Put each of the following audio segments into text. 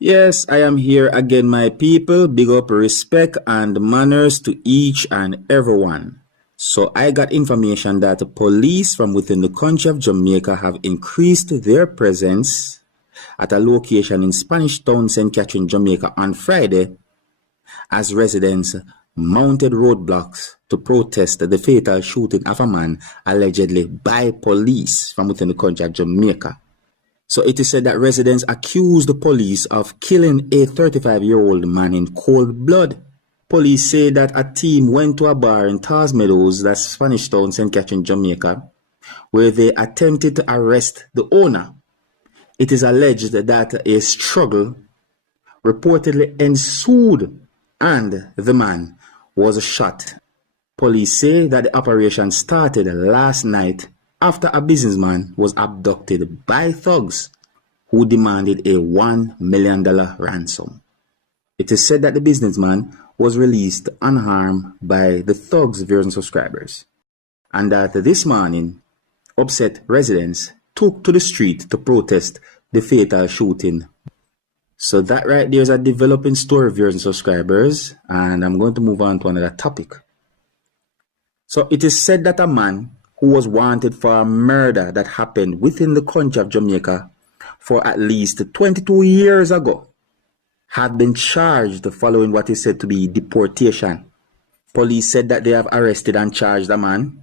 Yes, I am here again, my people. Big up respect and manners to each and everyone. So I got information that the police from within the country of Jamaica have increased their presence at a location in Spanish Town, St. Catherine, Jamaica on Friday as residents mounted roadblocks to protest the fatal shooting of a man allegedly by police from within the country of Jamaica. So it is said that residents accused the police of killing a 35-year-old man in cold blood. Police say that a team went to a bar in Tars Meadows, that's Spanish Town, St. Catherine, Jamaica, where they attempted to arrest the owner. It is alleged that a struggle reportedly ensued and the man was shot. Police say that the operation started last night after a businessman was abducted by thugs who demanded a $1 million ransom. It is said that the businessman was released unharmed by the thugs' viewers and subscribers, and that this morning upset residents took to the street to protest the fatal shooting. So that right there is a developing story, viewers and subscribers, and I'm going to move on to another topic. So it is said that a man who was wanted for a murder that happened within the country of Jamaica for at least 22 years ago had been charged following what is said to be deportation. Police said that they have arrested and charged a man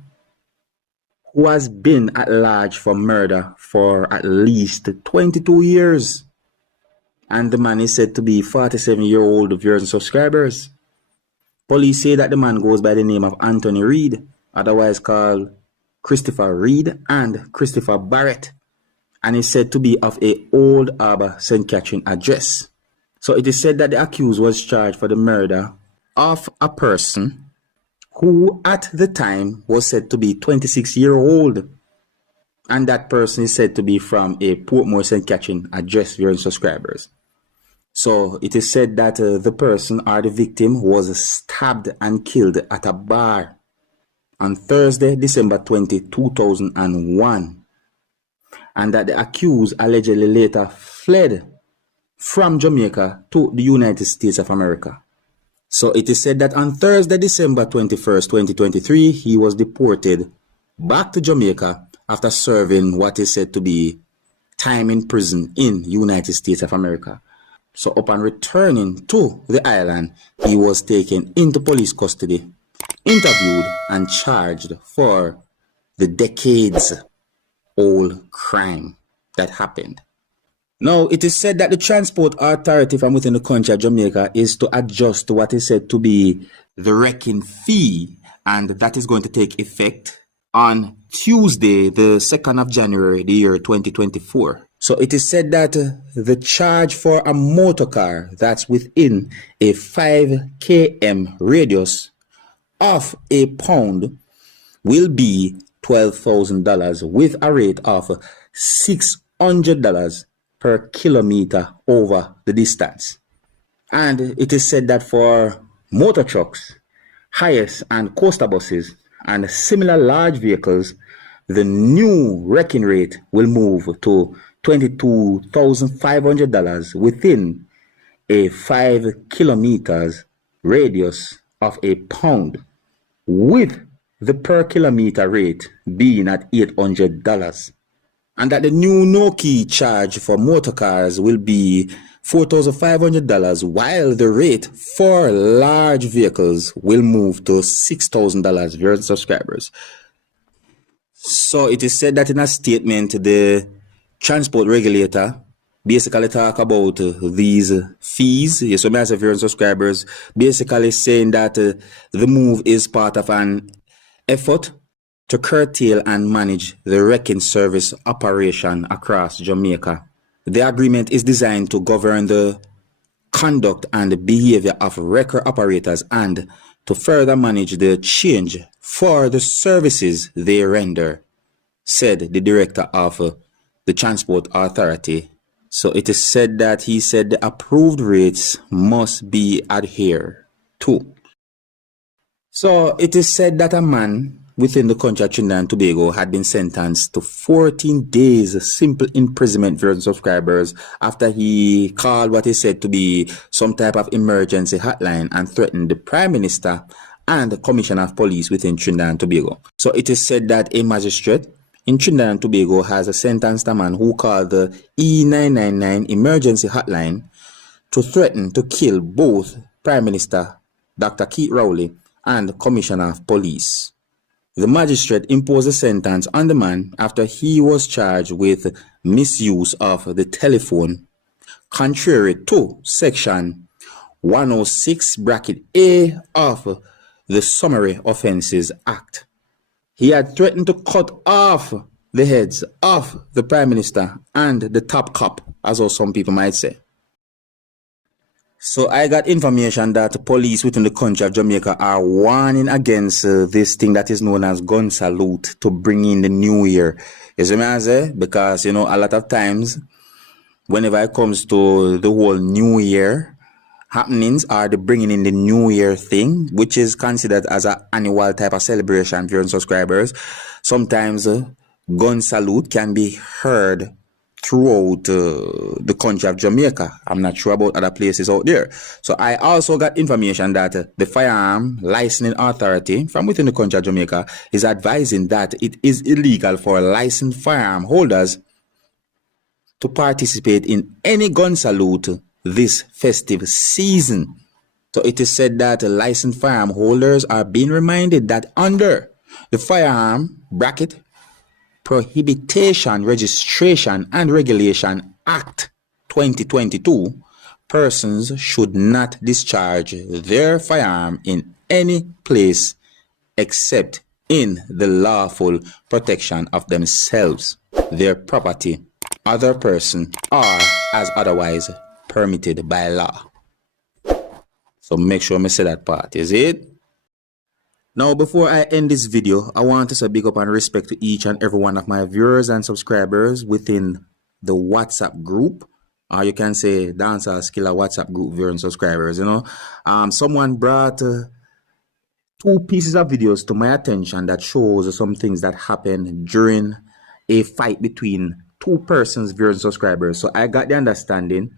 who has been at large for murder for at least 22 years. And the man is said to be 47-year-old, viewers and subscribers. Police say that the man goes by the name of Anthony Reed, otherwise called Christopher Reed and Christopher Barrett, and is said to be of a Old Harbour, St. Catherine address. So it is said that the accused was charged for the murder of a person who at the time was said to be 26-year-old, and that person is said to be from a Portmore, St. Catherine address, viewers and subscribers. So it is said that the person or the victim was stabbed and killed at a bar on Thursday, December 20, 2001, and that the accused allegedly later fled from Jamaica to the United States of America. So it is said that on Thursday, December 21st, 2023, he was deported back to Jamaica after serving what is said to be time in prison in the United States of America. So upon returning to the island, he was taken into police custody, interviewed and charged for the decades-old crime that happened. Now, it is said that the Transport Authority from within the country of Jamaica is to adjust to what is said to be the wrecking fee, and that is going to take effect on Tuesday, the 2nd of January, the year 2024. So it is said that the charge for a motor car that's within a 5 km radius of a pound will be $12,000 with a rate of $600 per kilometer over the distance. And it is said that for motor trucks, highest and coaster buses, and similar large vehicles, the new wrecking rate will move to $22,500 within a 5 kilometers radius of a pound, with the per kilometer rate being at $800. And that the new no-key charge for motor cars will be $4,500, while the rate for large vehicles will move to $6,000, viewers and subscribers. So it is said that in a statement, the transport regulator basically talk about these fees. Yes, so as viewers and subscribers, basically saying that the move is part of an effort to curtail and manage the wrecking service operation across Jamaica. The agreement is designed to govern the conduct and behavior of wrecker operators and to further manage the change for the services they render, said the director of the Transport Authority. So it is said that he said the approved rates must be adhered to. So it is said that a man within the country of Trinidad and Tobago had been sentenced to 14 days simple imprisonment for subscribers after he called what he said to be some type of emergency hotline and threatened the Prime Minister and the Commissioner of Police within Trinidad and Tobago. So it is said that a magistrate in Trinidad and Tobago has sentenced a man who called the E999 emergency hotline to threaten to kill both Prime Minister Dr. Keith Rowley and Commissioner of Police. The magistrate imposed a sentence on the man after he was charged with misuse of the telephone, contrary to Section 106 bracket A of the Summary Offences Act. He had threatened to cut off the heads of the Prime Minister and the top cop, as some people might say. So I got information that the police within the country of Jamaica are warning against this thing that is known as gun salute to bring in the new year. You see what I say? Because, a lot of times, whenever it comes to the whole new year happenings or the bringing in the new year thing, which is considered as an annual type of celebration for your subscribers, sometimes gun salute can be heard throughout the country of Jamaica. I'm not sure about other places out there. So I also got information that the Firearm Licensing Authority from within the country of Jamaica is advising that it is illegal for licensed firearm holders to participate in any gun salute this festive season. So it is said that licensed firearm holders are being reminded that under the Firearm bracket Prohibition, Registration and Regulation Act 2022, persons should not discharge their firearm in any place except in the lawful protection of themselves, their property, other person, or as otherwise permitted by law. So make sure I say that part, is it? Now, before I end this video, I want to say big up and respect to each and every one of my viewers and subscribers within the WhatsApp group, or you can say Dancehall Skilla WhatsApp group viewers and subscribers. Someone brought 2 pieces of videos to my attention that shows some things that happened during a fight between 2 persons, viewers and subscribers. So I got the understanding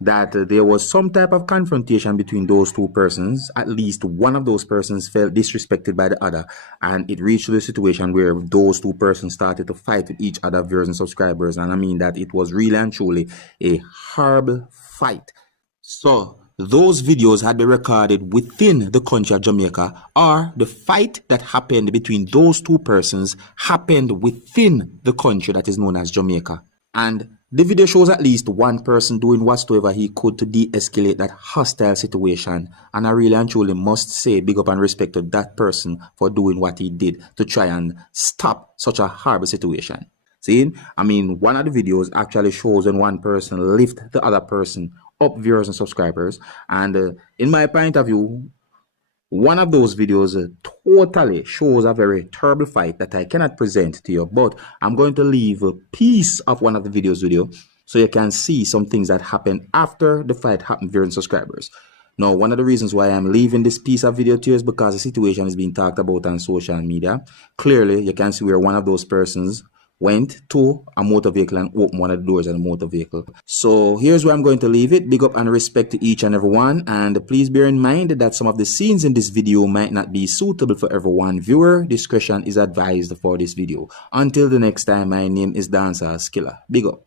that there was some type of confrontation between those 2 persons. At least one of those persons felt disrespected by the other, and it reached to the situation where those 2 persons started to fight with each other, viewers and subscribers. And I mean that it was really and truly a horrible fight. So those videos had been recorded within the country of Jamaica, or the fight that happened between those 2 persons happened within the country that is known as Jamaica. And the video shows at least one person doing whatsoever he could to de-escalate that hostile situation. And I really and truly must say big up and respect to that person for doing what he did to try and stop such a horrible situation. See, I mean, one of the videos actually shows when one person lift the other person up, viewers and subscribers. And in my point of view, one of those videos totally shows a very terrible fight that I cannot present to you, but I'm going to leave a piece of one of the videos with you so you can see some things that happened after the fight happened, viewers and subscribers. Now, one of the reasons why I'm leaving this piece of video to you is because the situation is being talked about on social media. Clearly, you can see where one of those persons went to a motor vehicle and opened one of the doors of the motor vehicle. So here's where I'm going to leave it. Big up and respect to each and every one. And please bear in mind that some of the scenes in this video might not be suitable for everyone. Viewer discretion is advised for this video. Until the next time, my name is Dancehall Skilla. Big up.